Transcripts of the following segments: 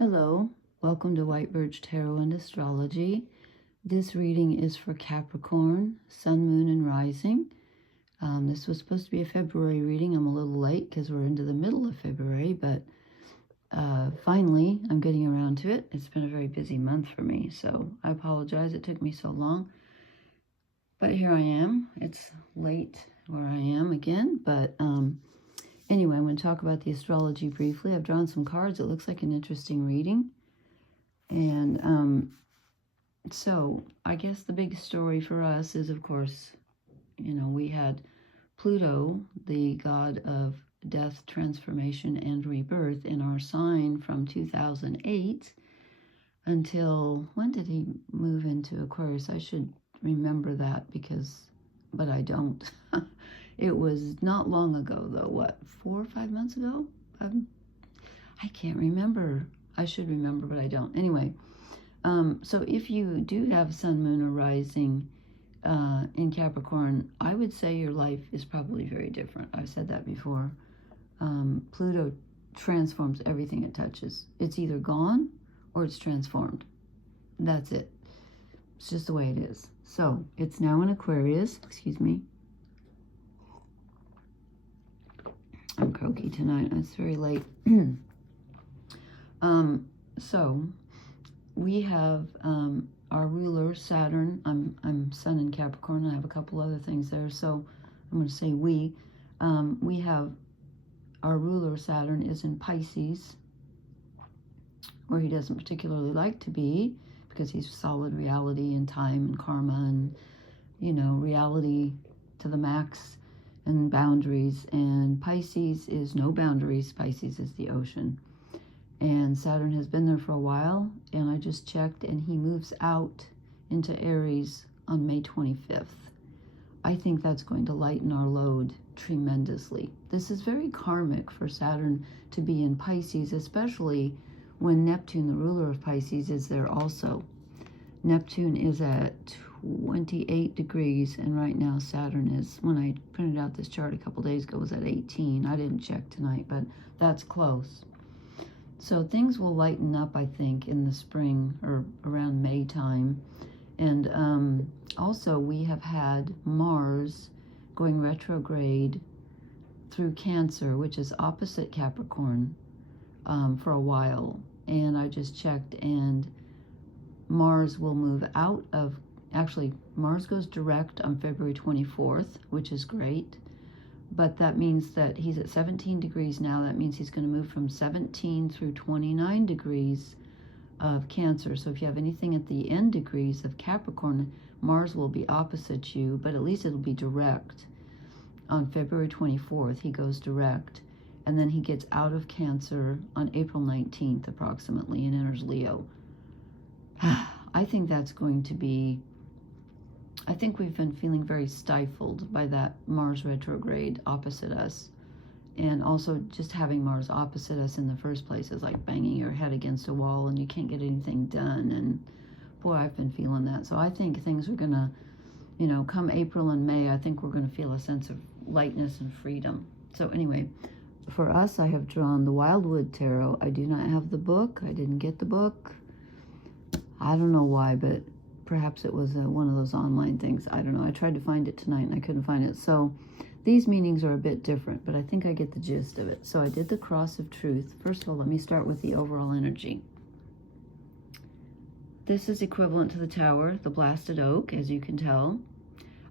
Hello, welcome to White Birch Tarot and Astrology. This reading is for Capricorn, Sun, Moon, and Rising. This was supposed to be a February reading. I'm a little late because we're into the middle of February, but finally I'm getting around to it. It's been a very busy month for me, so I apologize it took me so long. But here I am. It's late where I am again, but anyway, I'm going to talk about the astrology briefly. I've drawn some cards. It looks like an interesting reading. And so I guess the big story for us is, of course, we had Pluto, the god of death, transformation, and rebirth, in our sign from 2008 until, when did he move into Aquarius? I should remember that but I don't. It was not long ago, though. What, 4 or 5 months ago? I can't remember. I should remember, but I don't. Anyway, so if you do have Sun, Moon, or Rising in Capricorn, I would say your life is probably very different. I've said that before. Pluto transforms everything it touches. It's either gone or it's transformed. That's it. It's just the way it is. So it's now in Aquarius. Excuse me. I'm croaky tonight. It's very late. So we have our ruler, Saturn. I'm Sun in Capricorn. I have a couple other things there. So I'm going to say we have our ruler, Saturn, is in Pisces, where he doesn't particularly like to be, because he's solid reality and time and karma and, reality to the max and boundaries. And Pisces is no boundaries. Pisces is the ocean. And Saturn has been there for a while, and I just checked, and he moves out into Aries on May 25th. I think that's going to lighten our load tremendously. This is very karmic for Saturn to be in Pisces, especially when Neptune, the ruler of Pisces, is there also. Neptune is at 28 degrees, and right now Saturn is, when I printed out this chart a couple days ago, was at 18. I didn't check tonight, but that's close. So things will lighten up, I think, in the spring or around May time. And also we have had Mars going retrograde through Cancer, which is opposite Capricorn, for a while. And I just checked, and Mars will move out of, actually, Mars goes direct on February 24th, which is great. But that means that he's at 17 degrees now. That means he's going to move from 17 through 29 degrees of Cancer. So if you have anything at the end degrees of Capricorn, Mars will be opposite you, but at least it'll be direct. On February 24th, he goes direct. And then he gets out of Cancer on April 19th, approximately, and enters Leo. I think that's going to be, I think we've been feeling very stifled by that Mars retrograde opposite us. And also just having Mars opposite us in the first place is like banging your head against a wall and you can't get anything done. And boy, I've been feeling that. So I think things are going to, come April and May, I think we're going to feel a sense of lightness and freedom. So anyway, for us, I have drawn the Wildwood Tarot. I do not have the book. I didn't get the book. I don't know why, but perhaps it was one of those online things. I don't know. I tried to find it tonight and I couldn't find it. So these meanings are a bit different, but I think I get the gist of it. So I did the Cross of Truth. First of all, let me start with the overall energy. This is equivalent to the Tower, the Blasted Oak, as you can tell.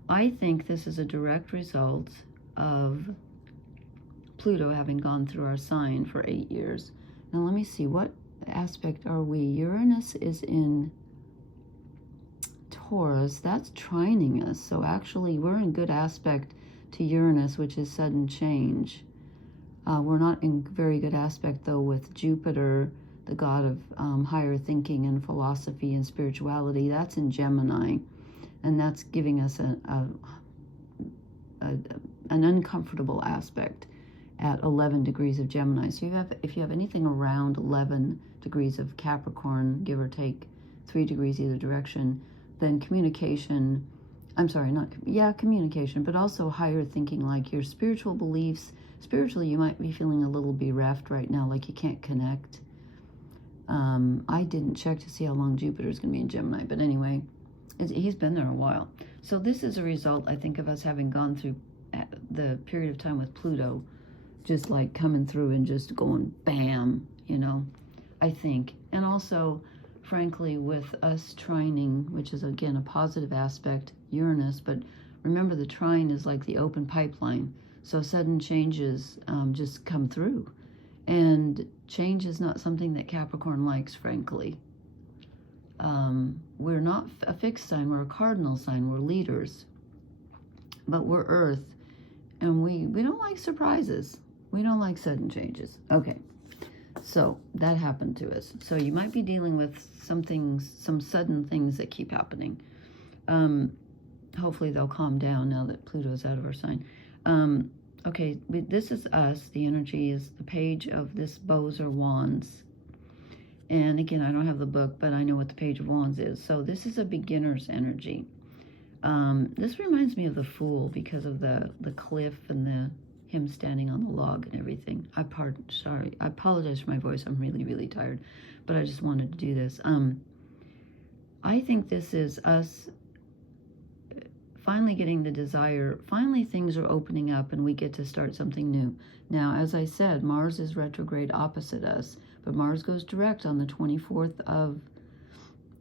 I think this is a direct result of Pluto having gone through our sign for 8 years. Now let me see, what aspect are we? Uranus is in Taurus. That's trining us. So actually we're in good aspect to Uranus, which is sudden change. We're not in very good aspect, though, with Jupiter, the god of higher thinking and philosophy and spirituality. That's in Gemini, and that's giving us an uncomfortable aspect at 11 degrees of Gemini. So if you have anything around 11 degrees of Capricorn, give or take 3 degrees either direction, then communication, communication, but also higher thinking, like your spiritual beliefs. Spiritually, you might be feeling a little bereft right now, like you can't connect. I didn't check to see how long Jupiter's going to be in Gemini, but anyway, he's been there a while. So this is a result, I think, of us having gone through the period of time with Pluto, just like coming through and just going bam, you know, I think. And also, frankly, with us trining, which is, again, a positive aspect, Uranus, but remember the trine is like the open pipeline. So sudden changes just come through. And change is not something that Capricorn likes, frankly. We're not a fixed sign, we're a cardinal sign, we're leaders. But we're Earth, and we don't like surprises. We don't like sudden changes. Okay, so that happened to us. So you might be dealing with some sudden things that keep happening. Hopefully they'll calm down now that Pluto's out of our sign. Okay, this is us. The energy is the page of this bows or wands. And again, I don't have the book, but I know what the page of wands is. So this is a beginner's energy. This reminds me of the Fool because of the cliff and him standing on the log and everything. Sorry, I apologize for my voice. I'm really, really tired, but I just wanted to do this. I think this is us finally getting the desire. Finally, things are opening up and we get to start something new. Now, as I said, Mars is retrograde opposite us, but Mars goes direct on the 24th of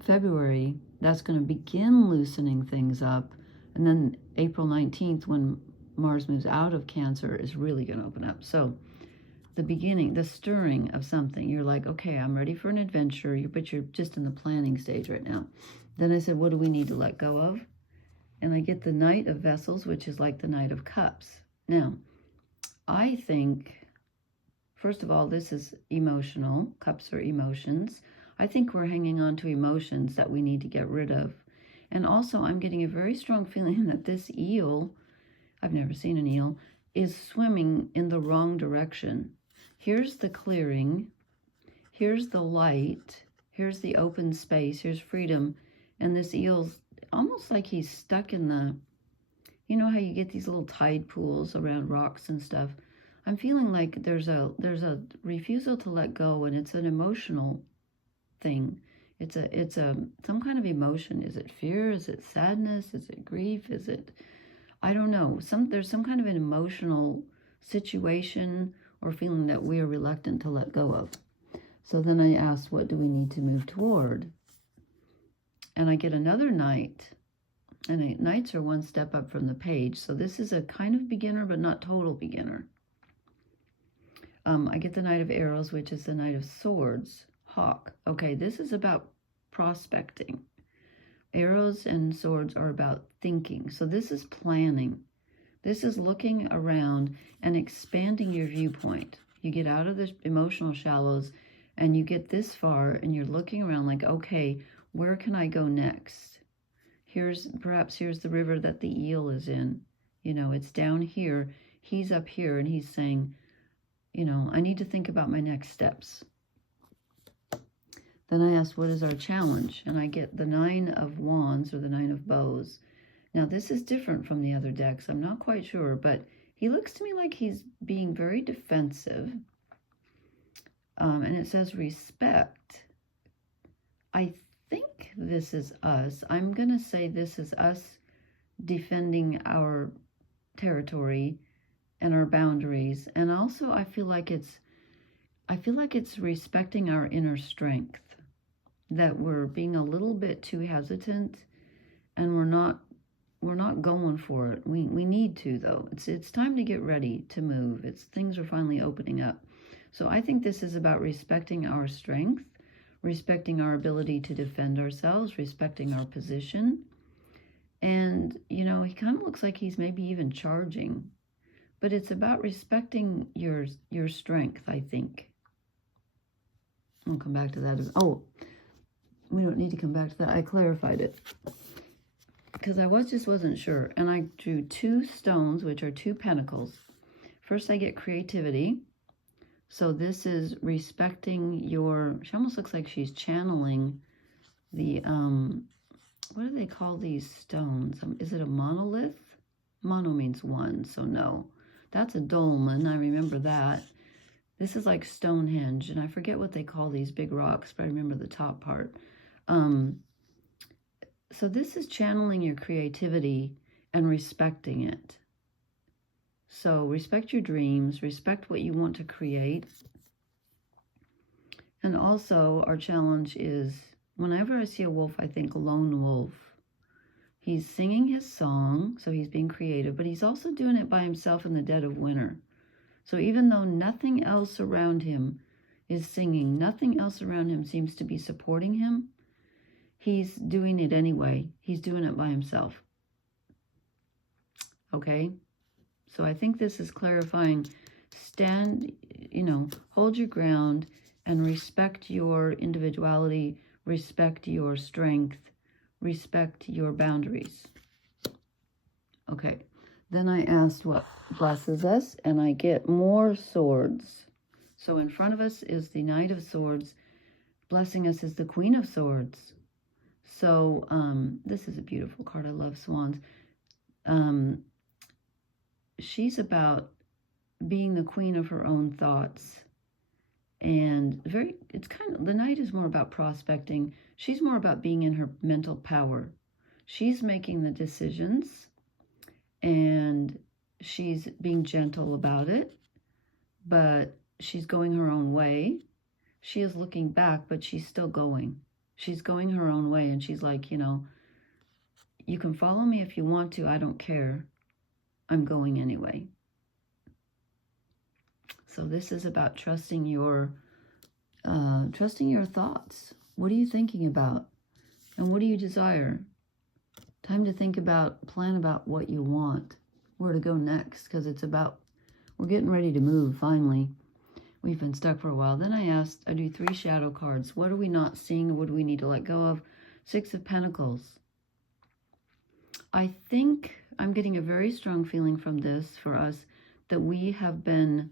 February. That's going to begin loosening things up. And then April 19th, when Mars moves out of Cancer, is really going to open up. So the beginning, the stirring of something, you're like, okay, I'm ready for an adventure, but you're just in the planning stage right now. Then I said, what do we need to let go of? And I get the Knight of Vessels, which is like the Knight of Cups. Now, I think, first of all, this is emotional. Cups are emotions. I think we're hanging on to emotions that we need to get rid of. And also, I'm getting a very strong feeling that this eel, I've never seen an eel, is swimming in the wrong direction. Here's the clearing. Here's the light. Here's the open space. Here's freedom. And this eel's almost like he's stuck in the, you know how you get these little tide pools around rocks and stuff. I'm feeling like there's a refusal to let go, and it's an emotional thing. It's some kind of emotion. Is it fear? Is it sadness? Is it grief? Is it, I don't know. There's some kind of an emotional situation or feeling that we are reluctant to let go of. So then I asked, what do we need to move toward? And I get another Knight, and Knights are one step up from the page. So this is a kind of beginner, but not total beginner. I get the Knight of Arrows, which is the Knight of Swords, Hawk. Okay, this is about prospecting. Arrows and swords are about thinking. So this is planning. This is looking around and expanding your viewpoint. You get out of the emotional shallows and you get this far and you're looking around like, okay, where can I go next? Perhaps here's the river that the eel is in. You know, it's down here. He's up here and he's saying, you know, I need to think about my next steps. Then I asked, what is our challenge? And I get the Nine of Wands or the Nine of Bows. Now, this is different from the other decks. I'm not quite sure, but he looks to me like he's being very defensive. And it says respect. I think this is us. I'm going to say this is us defending our territory and our boundaries. And also I feel like it's respecting our inner strength, that we're being a little bit too hesitant and we're not going for it. We need to, though. It's time to get ready to move. Things are finally opening up. So I think this is about respecting our strength, respecting our ability to defend ourselves, respecting our position. And, you know, he kind of looks like he's maybe even charging. But it's about respecting your strength, I think. I'll come back to that. Oh, we don't need to come back to that. I clarified it. Because I wasn't sure. And I drew two stones, which are two pentacles. First, I get creativity. So this is respecting she almost looks like she's channeling the, what do they call these stones? Is it a monolith? Mono means one, so no. That's a dolmen, I remember that. This is like Stonehenge, and I forget what they call these big rocks, but I remember the top part. So this is channeling your creativity and respecting it. So respect your dreams, respect what you want to create. And also our challenge is, whenever I see a wolf, I think lone wolf. He's singing his song, so he's being creative, but he's also doing it by himself in the dead of winter. So even though nothing else around him is singing, nothing else around him seems to be supporting him, he's doing it anyway. He's doing it by himself. Okay? So I think this is clarifying. Stand, hold your ground and respect your individuality, respect your strength, respect your boundaries. Okay. Then I asked what blesses us, and I get more swords. So in front of us is the Knight of Swords. Blessing us is the Queen of Swords. So this is a beautiful card. I love swans. She's about being the queen of her own thoughts. And the Knight is more about prospecting. She's more about being in her mental power. She's making the decisions, and she's being gentle about it, but she's going her own way. She is looking back, but she's still going. She's going her own way, and she's like, you can follow me if you want to. I don't care. I'm going anyway. So this is about trusting your thoughts. What are you thinking about? And what do you desire? Time to think about, plan about what you want, where to go next, because we're getting ready to move, finally. We've been stuck for a while. Then I do 3 shadow cards. What are we not seeing? What do we need to let go of? 6 of Pentacles. I think I'm getting a very strong feeling from this for us that we have been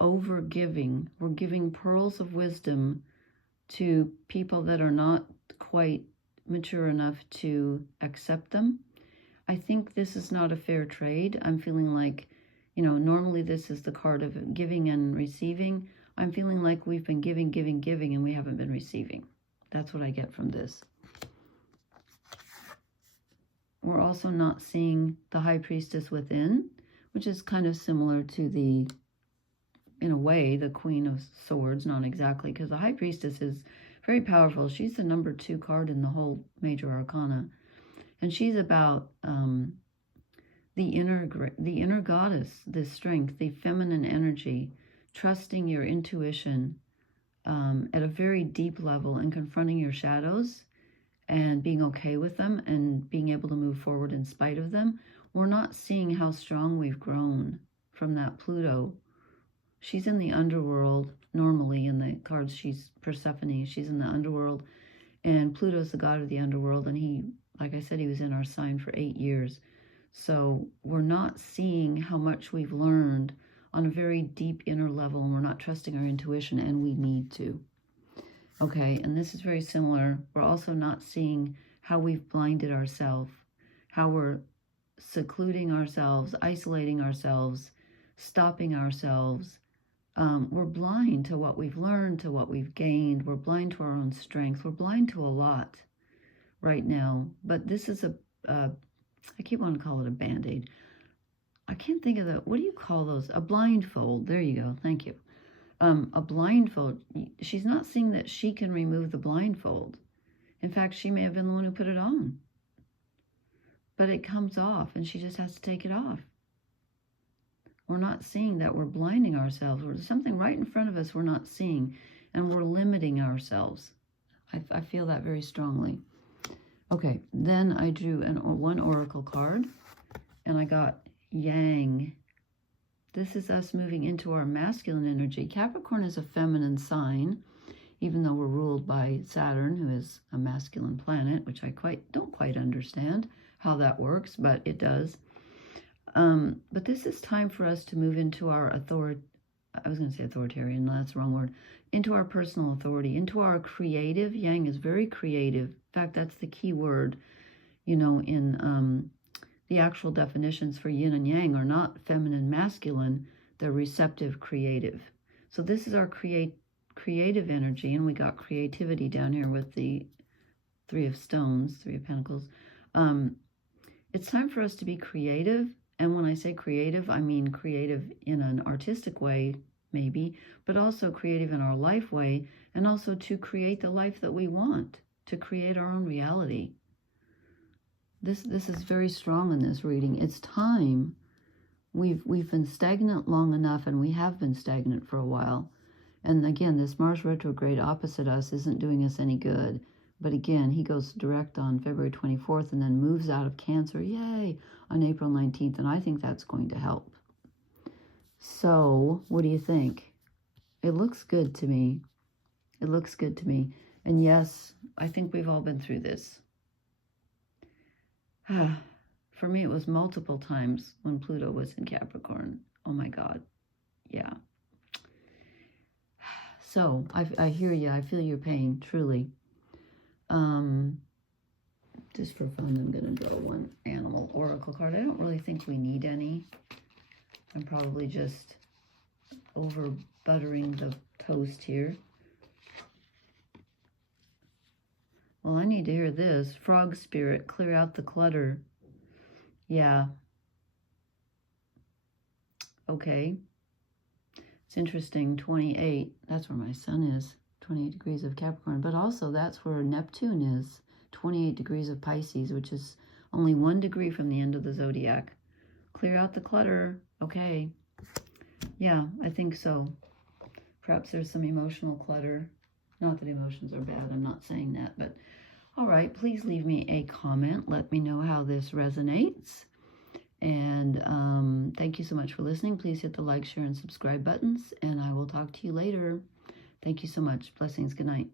over-giving. We're giving pearls of wisdom to people that are not quite mature enough to accept them. I think this is not a fair trade. I'm feeling like, normally this is the card of giving and receiving. I'm feeling like we've been giving, and we haven't been receiving. That's what I get from this. We're also not seeing the High Priestess within, which is kind of similar to in a way, the Queen of Swords. Not exactly, because the High Priestess is very powerful. She's the number 2 card in the whole Major Arcana. And she's about the inner goddess, the strength, the feminine energy, trusting your intuition at a very deep level, and confronting your shadows and being okay with them and being able to move forward in spite of them. We're not seeing how strong we've grown from that Pluto. She's in the underworld. Normally in the cards, she's Persephone. She's in the underworld. And Pluto's the god of the underworld. And he, like I said, he was in our sign for 8 years. So we're not seeing how much we've learned on a very deep inner level. And we're not trusting our intuition. And we need to. Okay, and this is very similar. We're also not seeing how we've blinded ourselves, how we're secluding ourselves, isolating ourselves, stopping ourselves. We're blind to what we've learned, to what we've gained. We're blind to our own strength. We're blind to a lot right now. But this is I keep wanting to call it a Band-Aid. I can't think of what do you call those? A blindfold. There you go. Thank you. A blindfold. She's not seeing that she can remove the blindfold. In fact, she may have been the one who put it on. But it comes off, and she just has to take it off. We're not seeing that we're blinding ourselves. There's something right in front of us we're not seeing, and we're limiting ourselves. I feel that very strongly. Okay, then I drew one oracle card, and I got Yang. This is us moving into our masculine energy. Capricorn is a feminine sign, even though we're ruled by Saturn, who is a masculine planet, which I don't quite understand how that works, but it does. But this is time for us to move into our authoritarian, no, that's the wrong word, into our personal authority, into our creative. Yang is very creative. In fact, that's the key word, in the actual definitions for yin and yang are not feminine, masculine, they're receptive, creative. So this is our creative energy, and we got creativity down here with the Three of Stones, Three of Pentacles. It's time for us to be creative. And when I say creative, I mean creative in an artistic way, maybe, but also creative in our life way, and also to create the life that we want, to create our own reality. This is very strong in this reading. It's time. We've been stagnant long enough, and we have been stagnant for a while. And again, this Mars retrograde opposite us isn't doing us any good. But again, he goes direct on February 24th and then moves out of Cancer, yay, on April 19th. And I think that's going to help. So, what do you think? It looks good to me. It looks good to me. And yes, I think we've all been through this. For me, it was multiple times when Pluto was in Capricorn. Oh my God. Yeah. So, I hear you. I feel your pain, truly. Just for fun, I'm going to draw one animal oracle card. I don't really think we need any. I'm probably just over buttering the toast here. Well, I need to hear this. Frog spirit, clear out the clutter. Yeah. Okay. It's interesting. 28. That's where my sun is. 28 degrees of Capricorn. But also that's where Neptune is. 28 degrees of Pisces, which is only 1 degree from the end of the zodiac. Clear out the clutter. Okay. Yeah, I think so. Perhaps there's some emotional clutter. Not that emotions are bad. I'm not saying that. But all right, please leave me a comment. Let me know how this resonates. And thank you so much for listening. Please hit the like, share, and subscribe buttons. And I will talk to you later. Thank you so much. Blessings. Good night.